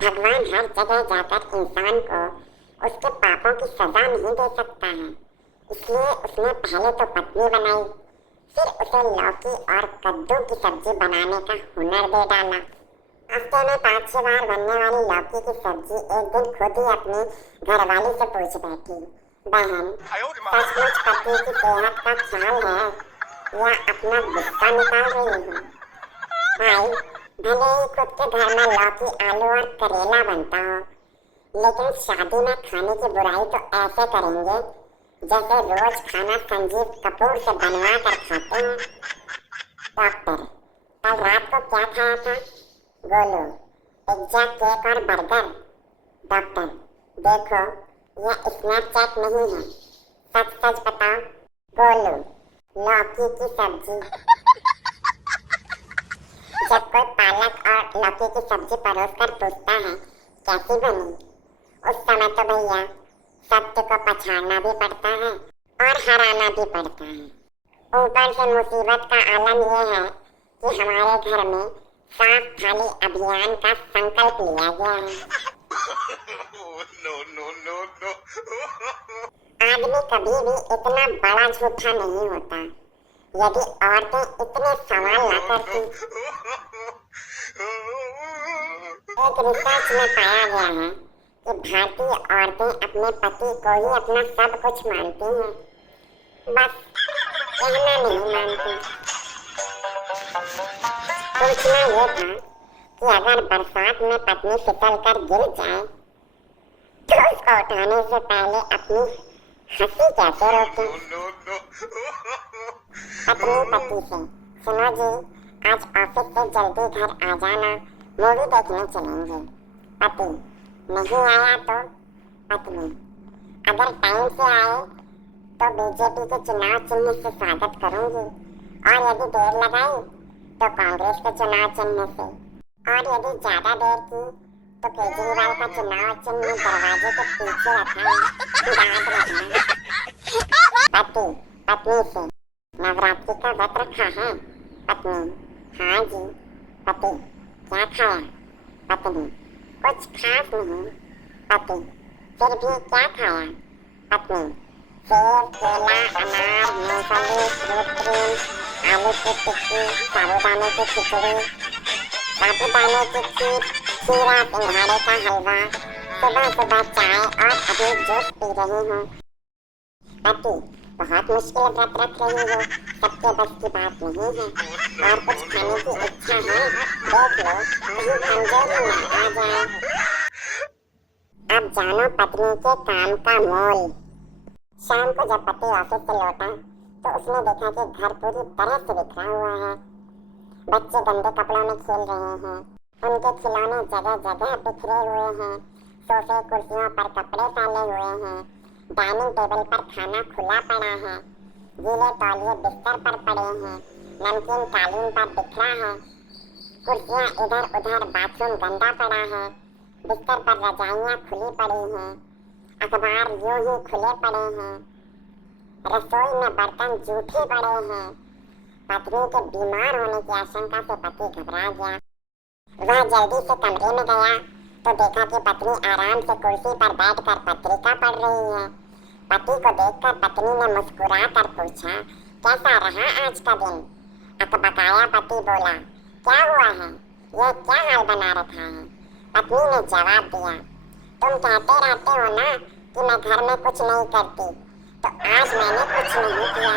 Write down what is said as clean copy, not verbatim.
भगवान हर जगह जाकर इंसान को उसके पापों की सजा नहीं दे सकता है, इसलिए उसने पहले तो पत्नी बनाई, फिर उसे लौकी और कद्दू की सब्जी बनाने का हुनर दे डाला। हफ्ते में 5-6 बार बनने वाली लौकी की सब्जी एक दिन खुद ही अपनी घरवाली से पूछ बैठी, बहन, सचमुच पति की सेहत का ख्याल है या अपना गुस्सा निकाल रही हूँ? भाई, भले ही खुद के घर में लौकी, आलू और करेला बनता हो, लेकिन शादी में खाने की बुराई तो ऐसे करेंगे जैसे रोज खाना संजीव कपूर से बनवा कर खाते हैं। डॉक्टर, कल रात को क्या खाया था? गोलू, पिज्जा, केक और बर्गर। डॉक्टर, देखो, यह स्नैपचैट नहीं है, सच सच बताओ। गोलू, लौकी की सब्जी। जब कोई पालक और लौकी की सब्जी परोस कर पूछता है कैसी बनी, उस समय तो भैया सत्य को पछाड़ना भी पड़ता है और हराना भी पड़ता है। ऊपर से मुसीबत का आलम यह है कि हमारे घर में साफ थाली अभियान का संकल्प लिया गया है। आदमी कभी भी इतना बड़ा झूठा नहीं होता यदि औरतें इतने सवाल न करती। एक रिसर्च में पाया गया है कि भारतीय औरतें अपने पति को ही अपना सब कुछ मानती हैं, बस कहना नहीं मानती। पूछना ये था कि अगर बरसात में पत्नी फिसल कर गिर जाए तो उसको उठाने से पहले अपनी हंसी कैसे रोके? पत्नी पति से, सुनो जी, आज ऑफिस से जल्दी घर आ जाना, मूवी देखने चलेंगे। पति, नहीं आया तो? पत्नी, अगर टाइम से आए तो बीजेपी के चुनाव चिन्ह से स्वागत करूंगी, और यदि देर लगाई तो कांग्रेस के चुनाव चिन्ह से, और यदि ज्यादा देर की तो केजरीवाल का चुनाव चिन्ह दरवाजे के पीछे रखा है, याद रखना। पति पत्नी से, नवरात्रि का व्रत रखा है? पत्नी, हाँ जी। पति, क्या खाया? पत्नी, कुछ खास नहीं। पति, फिर भी क्या खाया? पत्नी, सेब, केला, अनार, मूंगफली, फ्रूट क्रीम, आलू की टिक्की, साबूदाने की खिचड़ी, साबूदाने की खीर, खीरा, सिंघाड़े का हलवा, सुबह सुबह चाय और अभी जूस पी रही हूँ। पति, बहुत मुश्किल व्रत रख रही हो, सबके बस की बात नहीं है, और कुछ खाने की इच्छा है, देख लो कहीं कमजोरी न आ जाए। अब जानो पत्नी के काम का मोल। शाम को जब पति ऑफिस से लौटा तो उसने देखा कि घर पूरी तरह से बिखरा हुआ है। बच्चे गंदे कपड़ों में खेल रहे हैं, उनके खिलौने जगह जगह बिखरे हुए हैं, सोफे कुर्सियों पर कपड़े फैले हुए हैं, डाइनिंग टेबल पर खाना खुला पड़ा है, गीले तौलिए बिस्तर पर पड़े हैं, नमकीन कालीन पर बिखरा है, कुर्सियां इधर उधर, बाथरूम गंदा पड़ा है, बिस्तर पर रजाइयां खुली पड़ी हैं, अखबार यूं ही खुले पड़े हैं, रसोई में बर्तन जूठे पड़े हैं। पत्नी के बीमार होने की आशंका से पति घबरा गया। वह जल्दी से कमरे में गया तो देखा कि पत्नी आराम से कुर्सी पर बैठकर पत्रिका पढ़ रही है। पति को देखकर पत्नी ने मुस्कुरा कर पूछा, कैसा रहा आज का दिन? अकबकाया पति बोला, क्या हुआ है, यह क्या हाल बना रखा है? पत्नी ने जवाब दिया, तुम कहते रहते हो ना कि मैं घर में कुछ नहीं करती, तो आज मैंने कुछ नहीं किया।